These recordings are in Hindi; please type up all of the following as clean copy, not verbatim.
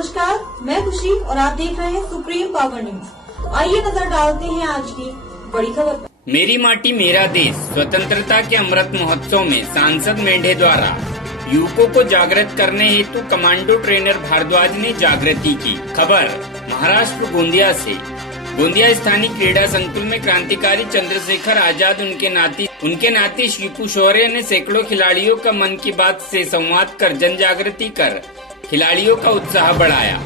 नमस्कार, मैं खुशी और आप देख रहे हैं सुप्रीम पावर न्यूज। तो आइए नजर डालते हैं आज की बड़ी खबर पर। मेरी माटी मेरा देश स्वतंत्रता के अमृत महोत्सव में सांसद मेंढे द्वारा युवकों को जागृत करने हेतु कमांडो ट्रेनर भारद्वाज ने जागृति की। खबर महाराष्ट्र गोंदिया से। गोंदिया स्थानीय क्रीड़ा संकुल में क्रांतिकारी चंद्रशेखर आजाद उनके नाती शिपू शौर्य ने सैकड़ों खिलाड़ियों का मन की बात से संवाद कर जन जागृति कर खिलाड़ियों का उत्साह बढ़ाया।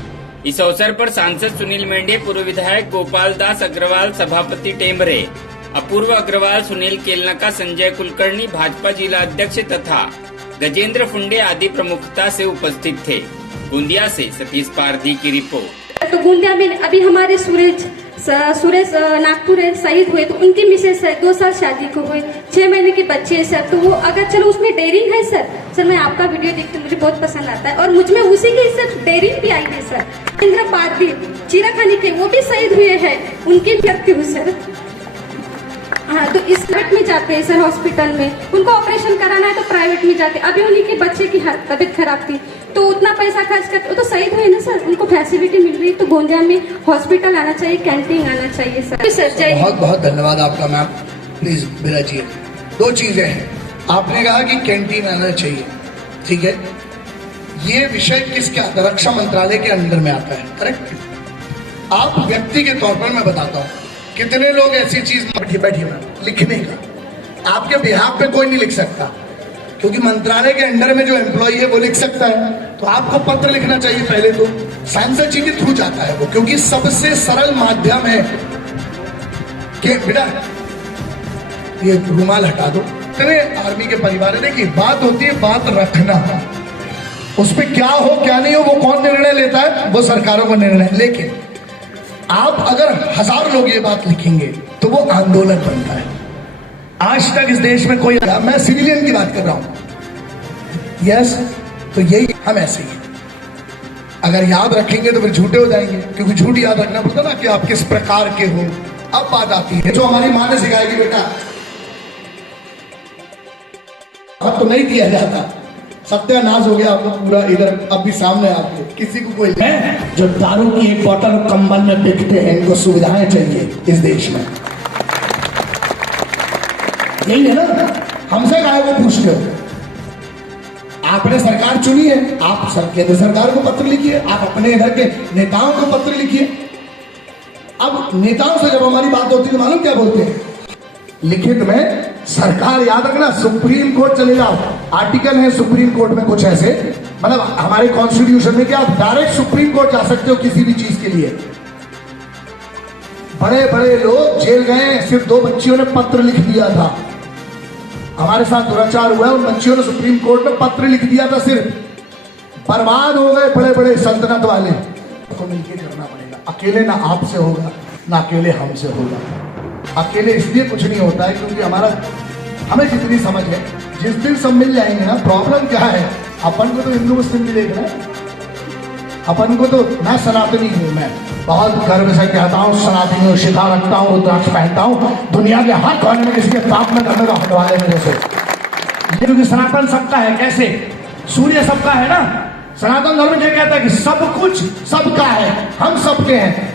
इस अवसर पर सांसद सुनील मेंढे, पूर्व विधायक गोपाल दास अग्रवाल, सभापति टेम्बरे, अपूर्व अग्रवाल, सुनील केलनका, संजय कुलकर्णी, भाजपा जिला अध्यक्ष तथा गजेंद्र फुंडे आदि प्रमुखता से उपस्थित थे। गोंदिया से सतीश पारधी की रिपोर्ट। तो गोंदिया में अभी हमारे सुरेश नागपुर शहीद हुए, तो उनकी मिसेज सर 2 साल शादी को हुए, 6 महीने के बच्चे है सर। तो वो अगर चलो उसमें डेयरिंग है सर मैं आपका वीडियो देखती मुझे बहुत पसंद आता है और मुझ में उसी की सर डेयरिंग भी आई है सर। इंद्र पारधी चिराखानी के वो भी शहीद हुए हैं, उनकी भी रखती हूँ सर। हाँ, तो इस प्राइवेट में जाते हैं सर, हॉस्पिटल में उनको ऑपरेशन कराना है तो प्राइवेट में जाते। अभी उन्हीं के बच्चे की तबीयत खराब थी तो उतना पैसा खर्च करते, वो तो शहीद हुए ना सर, उनको फैसिलिटी मिल रही है। तो गोंदिया में हॉस्पिटल आना चाहिए, कैंटीन आना चाहिए सर। सर बहुत बहुत धन्यवाद आपका मैम। प्लीज विराजिए। 2 चीजें हैं, आपने कहा कि कैंटीन आना चाहिए, ठीक है। ये विषय किसके आता है? रक्षा मंत्रालय के अंडर में आता है, करेक्ट। आप व्यक्ति के तौर पर मैं बताता हूँ, कितने लोग ऐसी चीज बैठिए मैम, लिखने का आपके बिहाफ पे कोई नहीं लिख सकता, क्योंकि मंत्रालय के अंडर में जो एम्प्लॉय है वो लिख सकता है। तो आपको पत्र लिखना चाहिए पहले, तो सांसद जी के थ्रू जाता है वो, क्योंकि सबसे सरल माध्यम है कि बेटा ये रुमाल हटा दो। इतने आर्मी के परिवार है, देखिए बात होती है बात रखना, उस पर क्या हो क्या नहीं हो वो कौन निर्णय लेता है? वो सरकारों का निर्णय। लेकिन आप अगर 1000 लोग ये बात लिखेंगे तो वो आंदोलन बनता है। आज तक इस देश में कोई, मैं सिविलियन की बात कर रहा हूं, यस, तो यही हम ऐसे ही अगर याद रखेंगे तो फिर झूठे हो जाएंगे, क्योंकि झूठ याद रखना पड़ता ना कि आप किस प्रकार के हो। अब बात आती है जो हमारी मां ने सिखाएगी, बेटा अब तो नहीं दिया जाता, सत्यानाश हो गया आप लोग पूरा। इधर अब भी सामने आपके किसी को कोई है जो दारू की एक बोतल कंबल में बिकते हैं, इनको सुविधाएं चाहिए इस देश में, यही है ना। हमसे काहे वो पूछते हो? आपने सरकार चुनी है, आप केंद्र सरकार को पत्र लिखिए, आप अपने इधर के नेताओं को पत्र लिखिए। अब नेताओं से जब हमारी बात होती है तो मालूम क्या बोलते हैं? लिखित में सरकार, याद रखना, सुप्रीम कोर्ट चले जाओ, आर्टिकल है सुप्रीम कोर्ट में कुछ ऐसे, मतलब हमारे कॉन्स्टिट्यूशन में, कि आप डायरेक्ट सुप्रीम कोर्ट जा सकते हो किसी भी चीज के लिए। बड़े बड़े लोग जेल गए, सिर्फ 2 बच्चियों ने पत्र लिख दिया था, हमारे साथ दुराचार हुआ, उन बच्चियों ने सुप्रीम कोर्ट में पत्र लिख दिया था, सिर्फ बर्बाद हो गए बड़े बड़े सल्तनत वाले। तो मिलकर करना पड़ेगा, अकेले ना आपसे होगा ना अकेले हमसे होगा। अकेले इसलिए कुछ नहीं होता है क्योंकि हमें जितनी समझ है, जिस दिन सब मिल जाएंगे ना, प्रॉब्लम क्या है, अपन को तो हिंदू मुस्लिम भी देखना है, अपन को तो, मैं सनातनी हूं, मैं बहुत गर्व से कहता हूँ सनातनी हूँ, शिखा रखता हूँ, रुद्राक्ष पहनता हूँ, दुनिया के हर कोने में किसी के पाप में करने का हटवाले मेरे से। क्योंकि सनातन सबका है, कैसे सूर्य सबका है ना। सनातन धर्म क्या कहता है कि सब कुछ सबका है, हम सबके हैं।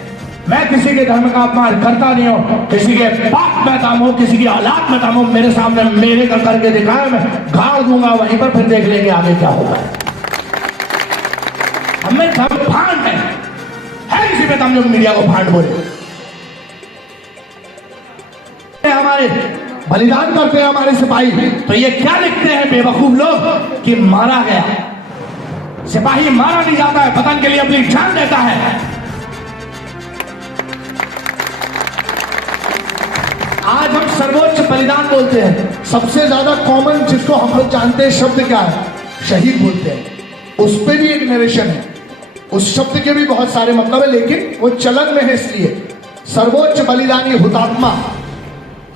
मैं किसी के धर्म का अपमान करता नहीं हूं, किसी के बाप में दम हो, किसी की औलाद में दम हो, मेरे सामने मेरे करके दिखाए, मैं गाड़ दूंगा वहीं पर, फिर देख लेंगे आगे क्या होगा। हमें धर्म भांड है किसी पे दम जो मीडिया को भांड बोले। हमारे बलिदान करते हैं हमारे सिपाही, तो ये क्या लिखते हैं बेवकूफ लोग कि मारा गया। सिपाही मारा नहीं जाता है, वतन के लिए अपनी जान देता है। आज हम सर्वोच्च बलिदान बोलते हैं, सबसे ज्यादा कॉमन जिसको हम लोग जानते हैं शब्द क्या है? शहीद बोलते हैं। उस पर भी एक नरेशन है, उस शब्द के भी बहुत सारे मतलब है, लेकिन वो चलन में है इसलिए सर्वोच्च बलिदानी हुतात्मा।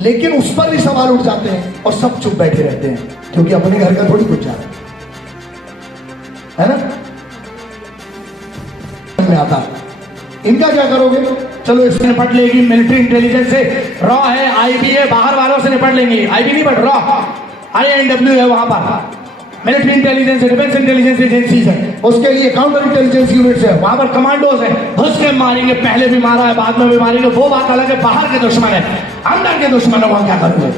लेकिन उस पर भी सवाल उठ जाते हैं और सब चुप बैठे रहते हैं, क्योंकि अपने घर का थोड़ी कुछ जाता है ना। में आता इनका क्या करोगे? चलो इससे निपट लेगी मिलिट्री इंटेलिजेंस से, रॉ है, आईबी है, बाहर वालों से निपट लेंगे। आईबी नहीं बट रॉ, INW है वहां पर, military intelligence defence intelligence agencies है, उसके लिए काउंटर इंटेलिजेंस यूनिट्स है, वहां पर कमांडोज है, घुस के मारेंगे, पहले भी मारा है बाद में भी मारेंगे, वो बात अलग है। बाहर के दुश्मन है, अंदर के दुश्मन है, वहां क्या करोगे?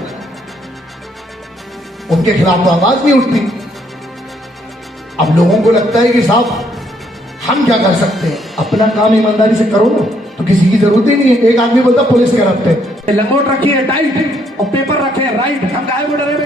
उनके खिलाफ तो आवाज नहीं उठती। अब लोगों को लगता है कि साहब हम क्या कर सकते हैं, अपना काम ईमानदारी से करो ना, तो किसी की जरूरत ही नहीं है। एक आदमी बोलता पुलिस करप्ट है, लंगोट रखी है टाइट और पेपर रखे हैं राइट, हम काहे को डरे?